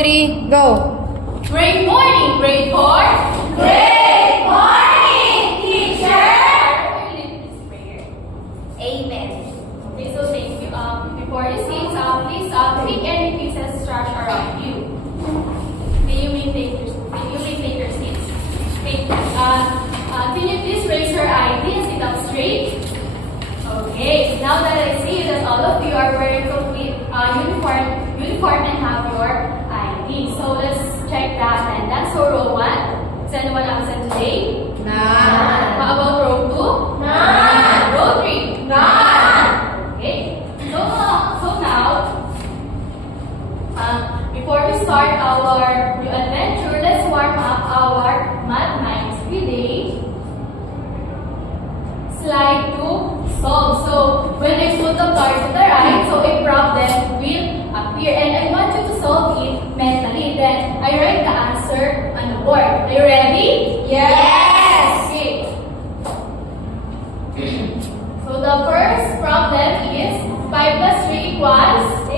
3, go! Great morning, grade 4. Great morning, teacher! Will you lead this prayer? Amen. Okay, so thank you. Before you sit, please pick any pieces trash around you. May you may take your seats. Okay. Can you please raise your ID and sit up straight? Okay. Now that I see that all of you are wearing complete uniform and have your ID, so let's check the attendance. So row 1, is anyone absent today? None. How about row 2? None. Row 3? None. Okay. So now, before we start our new adventure, let's warm up our math minds today. Slide to solve. So when I put the card to the right, so a problem will appear, and I want you to solve it mentally. Then I write the answer on the board. Are you ready? Yes. Okay. So the first problem is 5 plus 3 equals 8.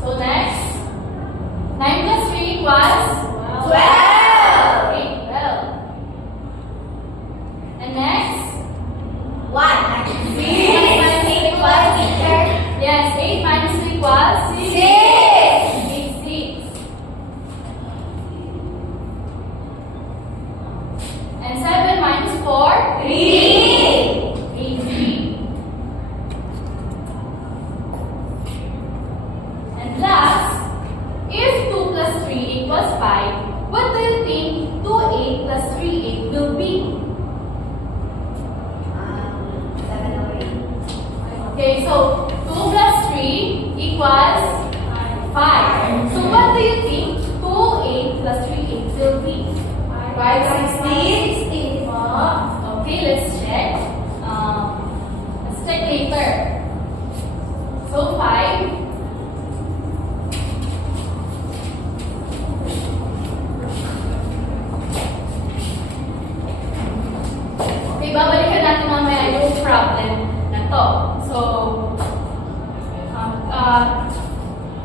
So next, 9 plus 3 equals 12. Okay, 12. And next, 1 minus 3 equals teacher. yes, 8 minus 2 equals 6. 6. 6. And 7 minus 4? 3. 3. And last, if 2 plus 3 equals 5, what do you think 2 8 plus 3 8 will be? 7 over 8. Okay, so 2 plus 3 equals 5. So what do you think 2 8 plus 3 8 will be? 5, 16. Okay, let's check. Let's check later. So 5. Okay, babalikan natin mamaya yung problem na to. So,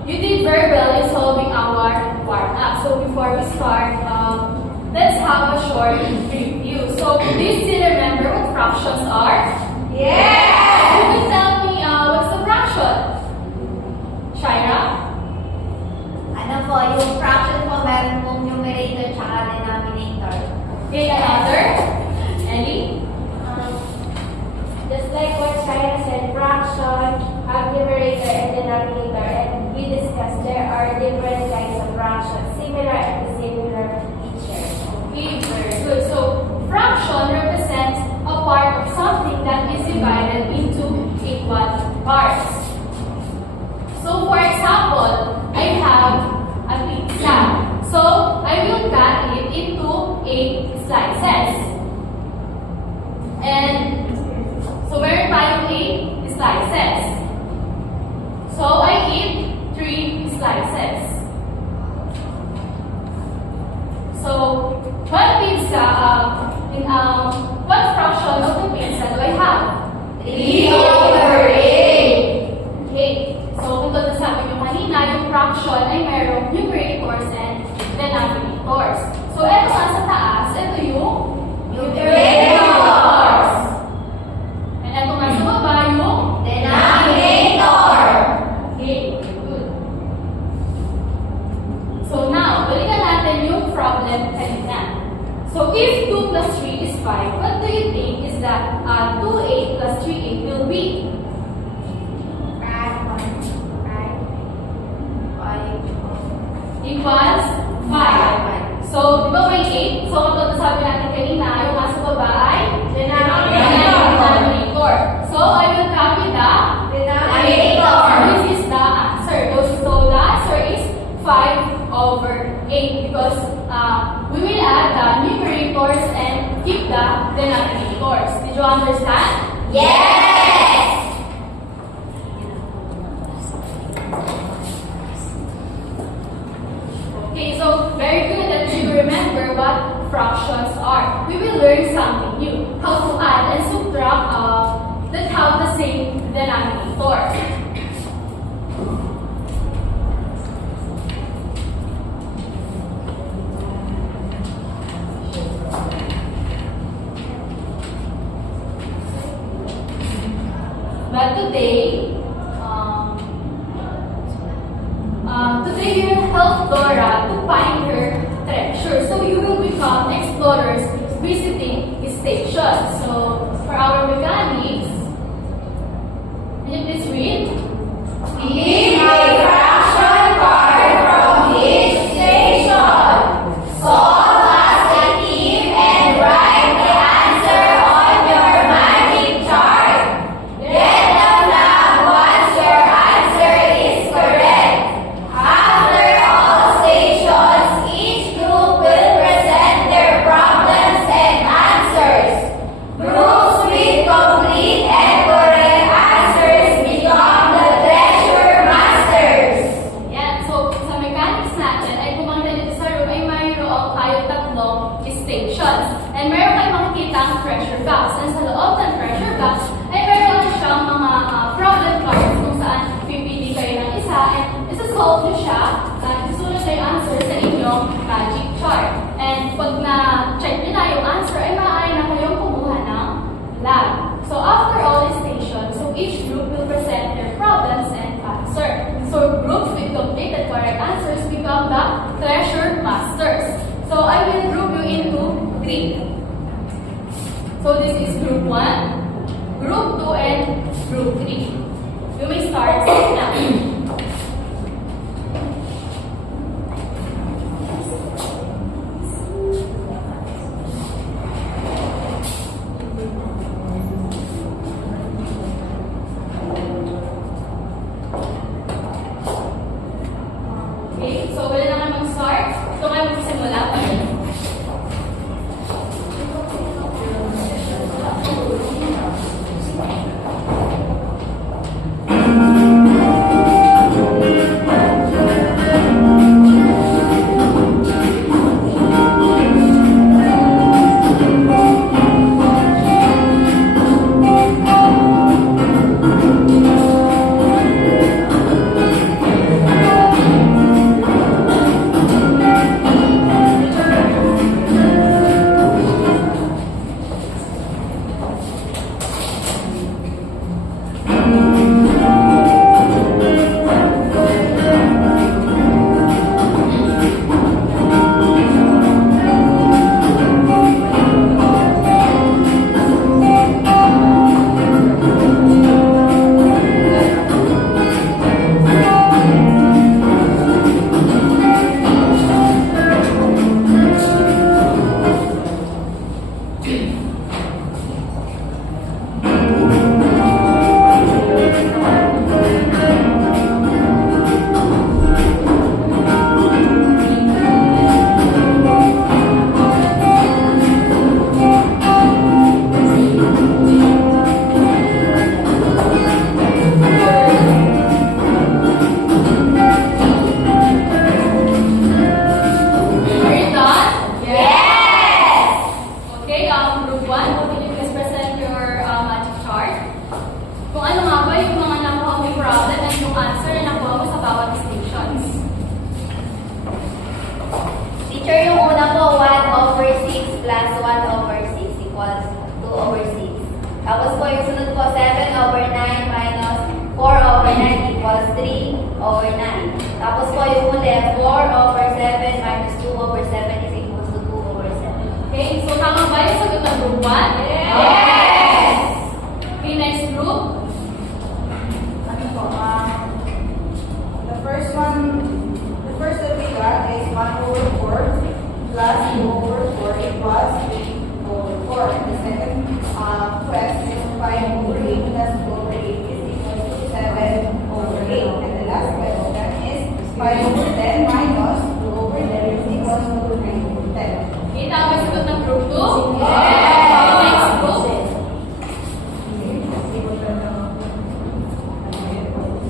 you did very well in solving our warm-up. So before we start, let's have a short review. So, do you still remember what fractions are? Yes. Can you tell me what's the fraction? Shaira? Ano po, yung fraction po, meron pong numerator tsaka denominator. Okay, another? Ellie? Just like what Shaya said, fraction have numerator and denominator, and we discussed there are different kinds of fractions, similar and dissimilar features. Okay, very good. So, fraction represents a part of something that is divided into equal parts. So, for example, I have a pizza. So, I will cut it into 8 slices. And, so meron tayong 8 slices. So, I eat 3 slices. So, what pizza, what fraction of the pizza do I have? 3 over 8. Okay. So, kung ito nasabi nyo kanina, yung fraction ay merong numerators and denominators. So, ito nga sa taas, ito yung Numerators. And ito nga sa baba yung Denominator. okay, good. So, now, balikan natin yung problem kanina. So, if 2 plus 3 is 5, what do you think is that 2 8 plus 3 8 will be? Equals 5. So, di ba may 8? So, ito nasabi natin kanina, yung nasa baba ay denominator. So, I will copy the Denominator. This is the answer. So, the answer is 5 over 8 because we will add the numerators and keep the denominators. Did you understand? Yes. Okay, so very good that you remember what fractions are. We will learn something new, how to add and subtract that have the same denominator. Dora to find her treasure. So you will become explorers visiting stations. So for our mechanics, can you please read? Pick a fraction card from each station. Solve as a team and write the answer on your magic chart. Get the flag once your answer is correct. After all stations, each group will present their problems and answers. Groups with complete and correct answers become the treasure masters. Yan. So, sa mechanics natin, ay pumunta dito sa room, ay mayroong tayo tatlong stations. And meron kayo makikita ang treasure box. And sa loob ng treasure box, ay meron siyang mga problem cards kung saan pipili kayo ng isa. And isa-solve nyo siya, isusunod na yung answer sa inyong magic chart. And pag na-check nyo na yung answer, ay maaari na kayong kumuha ng lab. So, after all stations, so each group will present their problems and answer. So, groups with complete and correct answers become the treasure masters. So, I will group you into 3. So, this is group 1, group 2, and group 3. You may start now. Okay, so wala na kayo mag-start. So, kayo magsimula. Tapos po yung sunod po, 7 over 9 minus 4 over 9 equals 3 over 9. Tapos po yung uli, 4 over 7 minus 2 over 7 is equals to 2 over 7. Okay, so tama ba yung sagot ng group 1? Yes! Okay, next group. Ano po, the first that we got is 1 over 4 plus 2 over 4 equals 3 over 4. And the second question is 5 over 8 plus 2 over 8 is equals to 7 over 8. And the last question is 5 over 10 minus 2 over 10 is equals to 9 over 10. Okay, tama ba yung sagot ng group 2? Yes! Next group.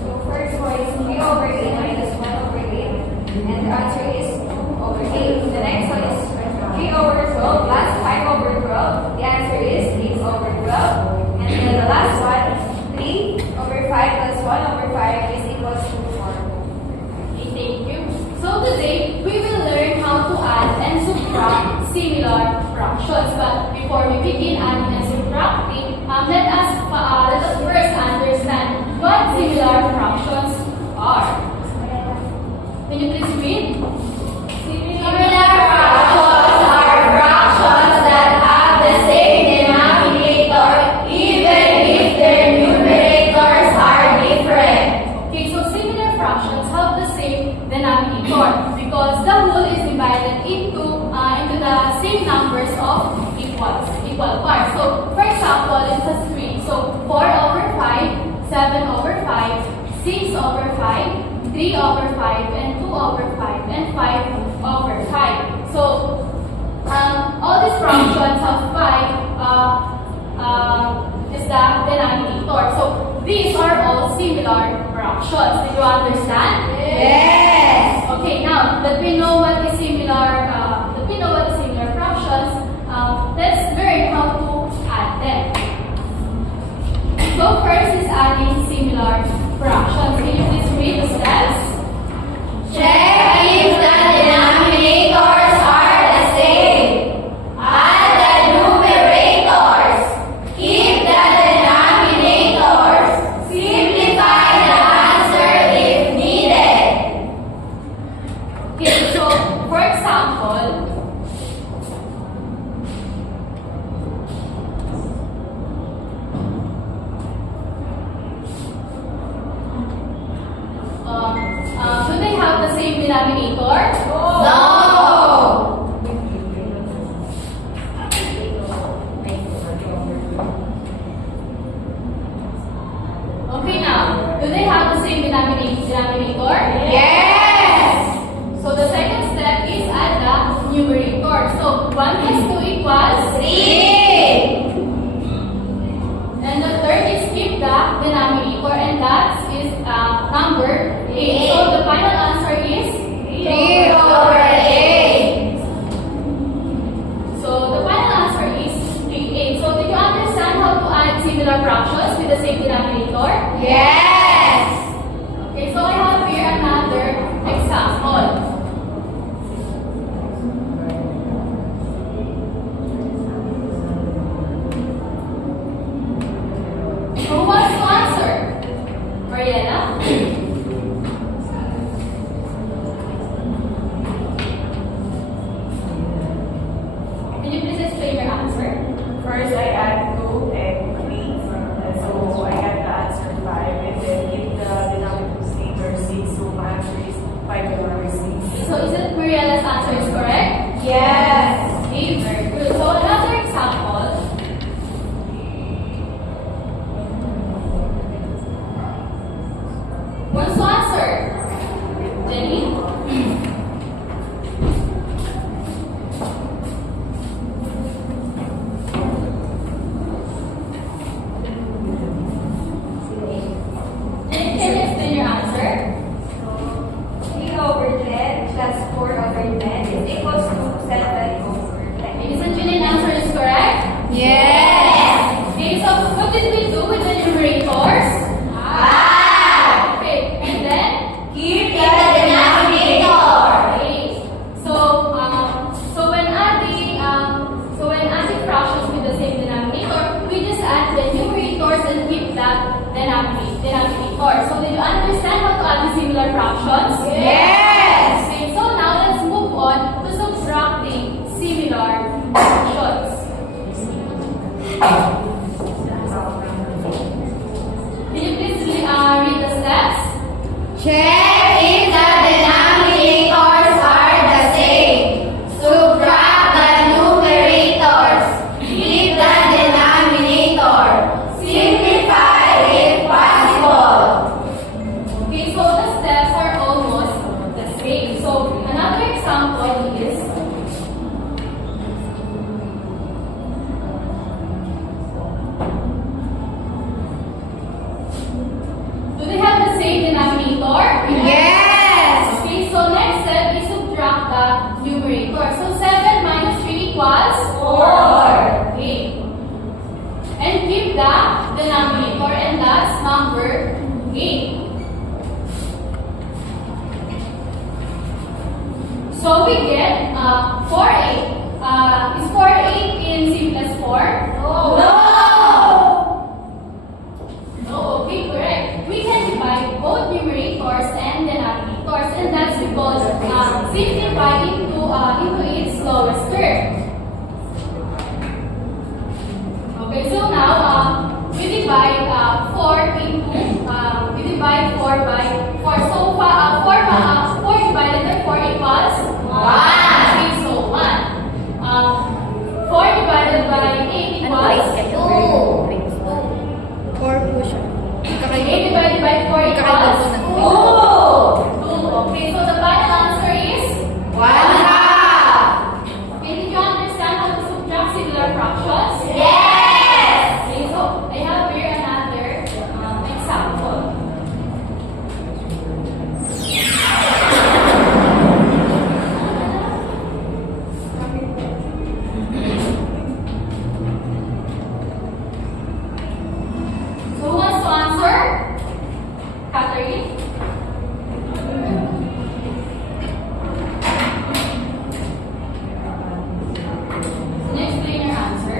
So first one is 3 over 8 minus 1 over 8. And the answer is 2 over 8. The next one is 3 over 12 plus 5 over 12. The answer is 8 over 12. And then the last one, 3 over 5 plus 1 over 5 is equals to 4. Okay, thank you. So today, we will learn how to add and subtract similar fractions. But before we begin adding and subtracting, let us first understand what similar fractions are. Can you please read? equal parts. So, for example, it's a string. So, 4 over 5, 7 over 5, 6 over 5, 3 over 5, and 2 over 5, and 5 over 5. So, all these fractions of 5 is the denominator. So, these are all similar fractions. Did you understand? Yes! Okay, now that we know what is similar, fractions, let's learn how to add them. So first is adding similar fractions. Can you please read the steps? Check if the denominators are the same. Add the numerators. Keep the denominators. Simplify the answer if needed. Okay, so for example, do they have the same denominator? No! Okay, now, do they have the same denominator? Yes! So the second step is add the numerator. So 1 plus 2 equals 3! and the third is keep the denominator, and that is number 8. So the final answer is 3 over 8. So the final answer is 3/8. So did you understand how to add similar fractions with the same denominator? Yes! Okay, so I have here another example. Who wants to answer? Mariana? Can you please explain your answer? First, I add 2 and 3. So I have the answer 5. And then if the denominator 6, so my answer is 5 over 6. So is it Mariana's answer is correct? Yes! Okay, very good. So another example. Wants to answer? Jenny? Jenny, can you explain your answer? 3 over 10 plus 4 over 10 is equals to 7 over 10. Isn't Jenny's answer is correct? Yes! Okay, so what did we do with the numerators? Add! Okay, and then? Keep the denominator. Okay. So when adding fractions with the same denominator, we just add the numerators and keep that denominator. So did you understand how to add the similar fractions? Yes! Okay, so now let's move on to subtracting similar fractions. Can you please read the steps? Check if the denominators are the same. Subtract the numerators. Keep the denominator. Simplify if possible. Okay, so the steps are almost the same. So another example is do they have the same denominator? Yes! Okay, so next step is subtract the numerator. So 7 minus 3 equals 4. Okay. And keep the denominator, and that's number 8. So we get 4/8. Is 4/8 in simplest form? No! No, okay, correct. We can divide both numerators and denominators, and that's because simplify into its lowest term. Okay, so now we divide 4 by 4. So 4 divided by 4 equals 1. Okay, so 1. 4 divided by 8 divided by 4 equals? Kakaiba po ng 2. Okay, so the final answer is? 1 half. Okay, did you understand how to subtract similar fractions? Yes! Okay, so I have here another example. So who wants to answer? Catherine? Can you explain your answer?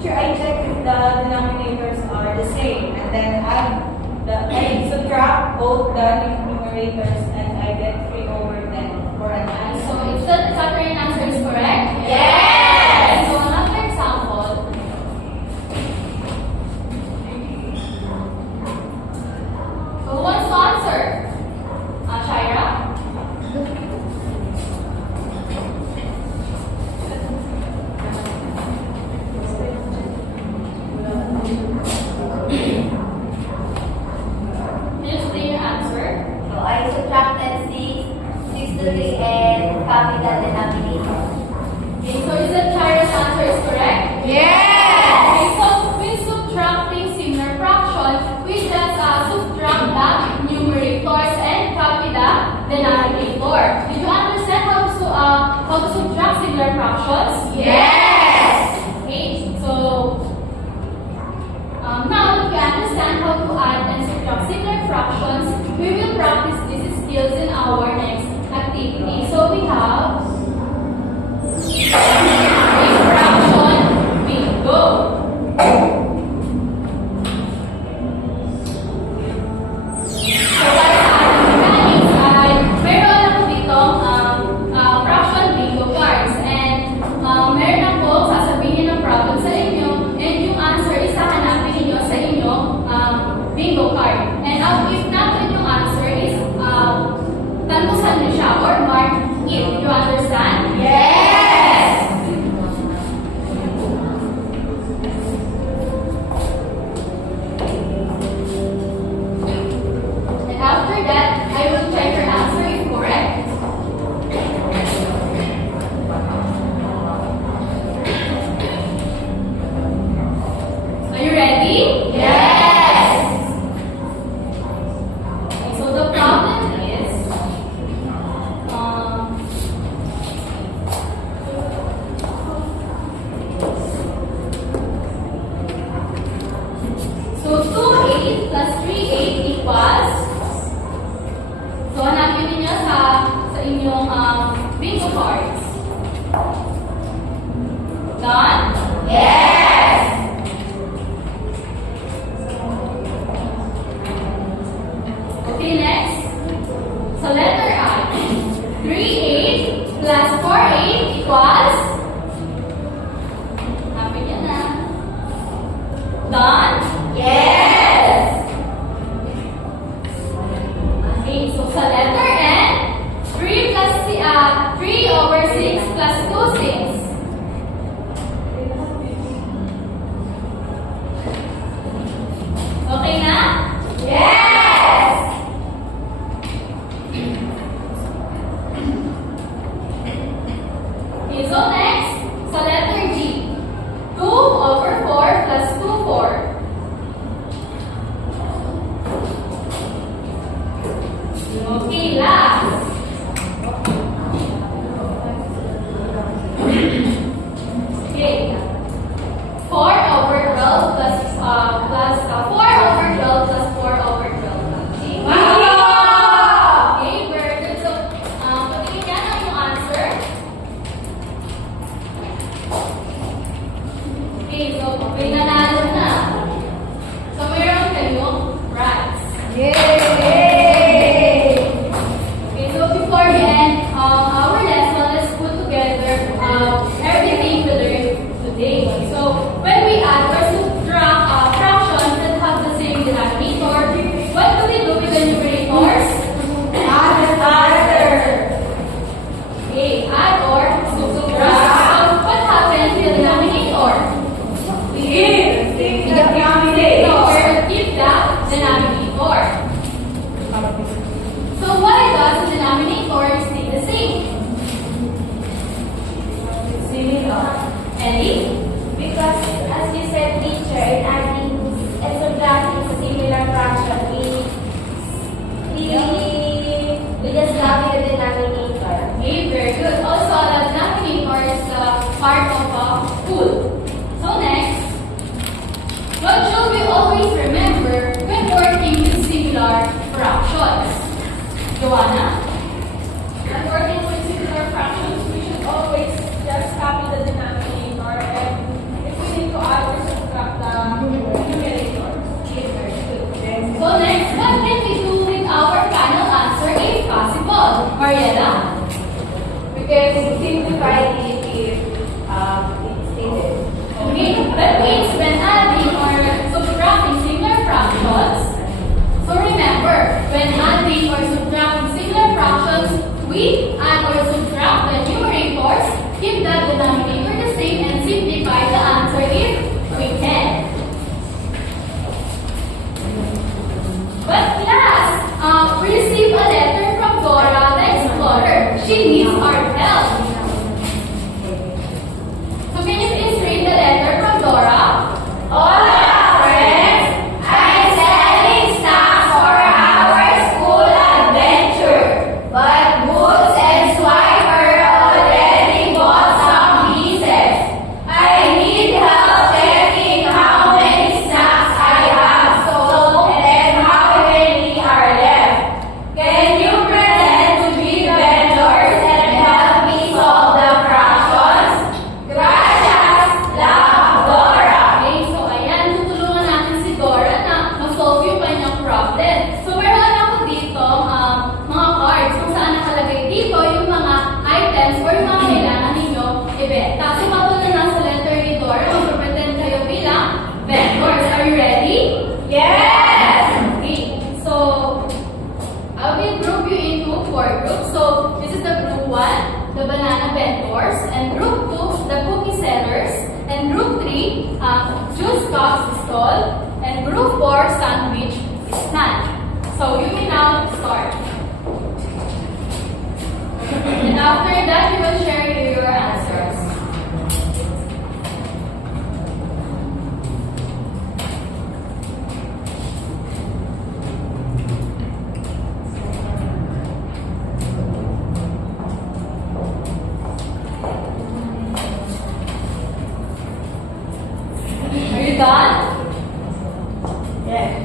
Teacher, I check if the denominators are the same, and then I subtract both the numerators, and I get 3 over 10 for an answer. So if the Catherine answer is correct? Yes! So another example. So who wants to answer? Shaira? Can you explain your answer? So I subtracted 6 to the and copy the denominator. Okay, so is that Shaira's answer is correct? Yes. Okay, so when subtracting similar fractions, we just subtract the numerators and copy the denominator. Did you understand how to subtract similar fractions? Yes. Okay, so now that we understand how to add and subtract similar fractions, we will practice these skills in our next activity. So we have a fraction bingo. So para sa ating mechanics ay meron ako ditong fraction bingo cards, and meron ako sasabihin ng problem sa inyo, and yung answer is hahanapin ninyo sa inyong bingo card. And if natin yung answer is tantusan niyo siya or mark it. Do you understand? Yes! And after that, I will check your answer if correct. Are you ready? Yes! Okay, so the problem is, so 2/8 plus 3/8 equals, so hanapin niyo sa inyong bingo cards. Done? Yes! Okay, next. So letter I. 3/8 plus 4/8 equals? Hanapin niyo na. Done? Yes! Okay, so sa letter N, 3 plus 3 over 6 plus 2, 6. Okay na? Yes! Okay, so next, sa letter G, 2 over 4 plus 2, 4. Okay, last. Okay. 4 over 12 plus 4 over 12 plus 4 over 12. Okay. Wow! Okay, very good. So, patingin ka na yung answer. Okay, so may nanalo na. So, mayroon kayong prize. Yay! Okay, so before we end our lesson, let's put together everything we learned today. So when we add or subtract fractions that have the same denominator, what do we do with the numerators? Okay, add or subtract. So what happens to the denominator? We give the denominator. Mariela? We can simplify it if it's stated. Okay, that means when adding or subtracting similar fractions, so remember, when adding or subtracting similar fractions, we add or subtract the numerators, keep the denominator the same, and simplify the answer if we can. But class, we received a letter from Dora the Explorer. She needs our help. So can you please read the letter from Dora? Hola, friends! I'm selling snacks for our school adventure. But Boots and Swiper already bought some pieces. I need help checking how many snacks I have sold and how many are left. Can you pretend to be the vendors and help me solve the fractions? Gracias, love, Dora. Okay, so ayan, tutulungan natin si Dora na ma-solve yung kanyang problem. So meron ako dito mga cards kung saan nakalagay dito yung mga items or yung mga kailangan ninyo ibenta. So matulad na sa letter ni Dora, mag-pretend kayo bilang vendors. Are you ready? Yes! Okay, so I will group you into 4 groups. So this is the group 1, the banana vendors, and group 2, the cookie sellers, and group 3, juice box stall, and group 4, sandwich stand. So you may now start. And after that, you will share your answers. Are you done? Yes.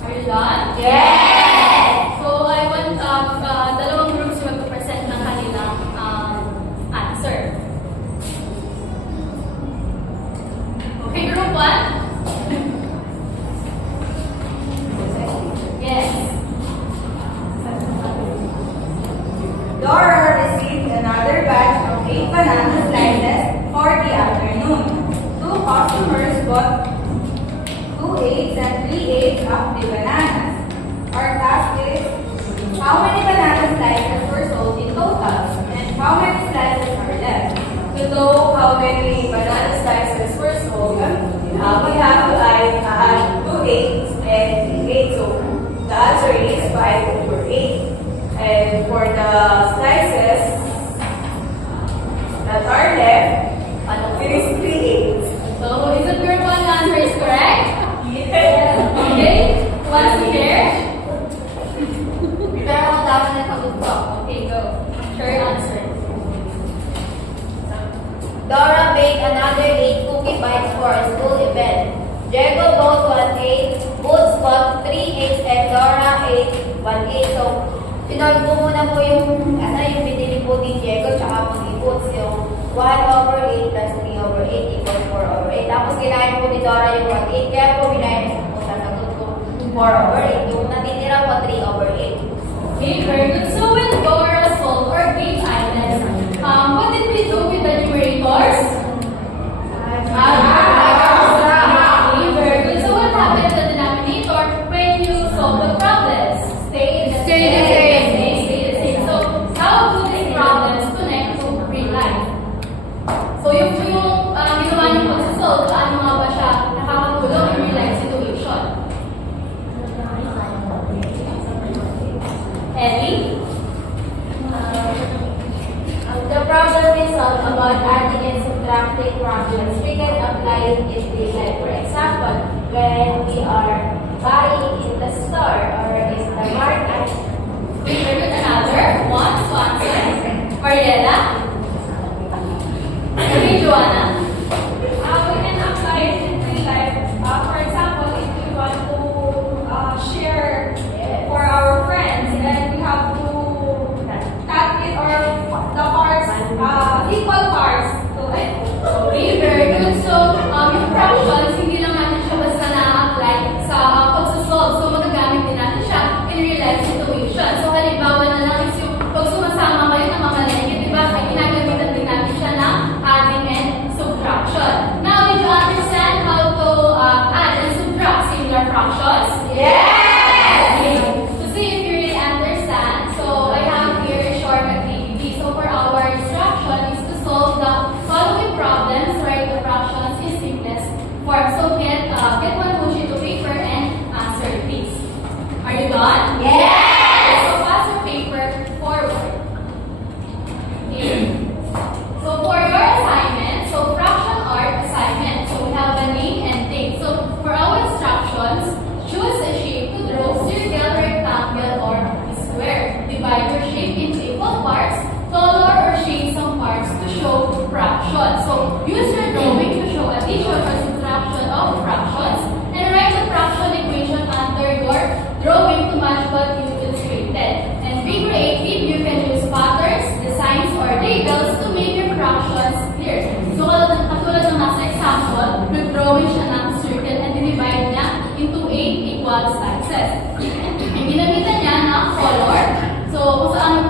Are you done? Yes! So I want dalawang groups yung mag-present ng kanilang answer. Okay, group 1? Yes. Dora received another batch of 8 banana slices for the afternoon. 2 customers bought 2 eggs and 3 eggs of the bananas. Our task is how many banana slices were sold in total and how many slices are left. To know how many banana slices were sold, we have to add 2 eggs and 3 eggs. So the answer is 5/8. And for the slices that are left, it is 3 eggs. So is it group 1 answer is correct? Yes. Okay. Want to share? Pero ako dapat nagpag-talk. Okay, go. Share your answer. Dora baked another 8 cookie bites for a school event. Diego bought 1 egg, Boots bought 3 eggs, and Dora ate 1 egg. So, sinolve ko muna po yung binili po ni Diego tsaka po ni Boots. Yung 1/8 plus 3/8 equals 4/8. Tapos kinain po ni Dora yung 1 egg. Kaya po binayin ko po sa sagot ko 4/8. Yung natitira po 3/8. Okay, very good. So when Dora sold or gave items, what did we do with the numerators? Okay, very good. So what happened to the denominator when you solve the problems? Stay the same. So how do these problems connect to real life? So yung ginawa niyo po sa solve, ano nga ba siya nakakatulong in real life situation? Ellie? The problem is about adding and subtracting fractions. We can apply it in real life. For example, when we are buying in the store or in the market. Very good. Another one to answer. Mariela? Joanna? We can apply it in real life. For example, if we want to share for our friends, then we have to cut it or the parts, equal parts to it. Okay, very good. So, yung fractions, hindi lang natin siya basta na-apply sa pagsusolve. So, magagamit din natin siya in real life situation. So, halimbawa na lang is yung pag sumasama kayo ng mga lengke, di ba? Ay ginagamitan din natin siya ng adding and subtraction. Now, did you understand how to add and subtract similar fractions? Okay. So, see if you really understand. So, I have here a short activity. So, for our instruction is to solve the following problems, write the fractions in simplest form. So, get one whole sheet of paper and answer please. Are you done? Yes! So, pass your paper forward. Okay. So, for your assignment, so fraction art assignment. So, we have a name and date. So, for our instructions, choose a shape to draw circle, rectangle, or square. Divide your shape into equal parts, color or shade some parts to show fractions. So, use your drawing to show addition or subtraction of fractions, and write the fraction equation under your drawing to match what you illustrated. And be creative, you can use patterns, designs, or labels to make your fractions clear. So, katulad ng nasa example, nag-drawing siya ng circle and dinivide niya into 8 equal slices. Yung ginamitan niya ng color. So, kung saan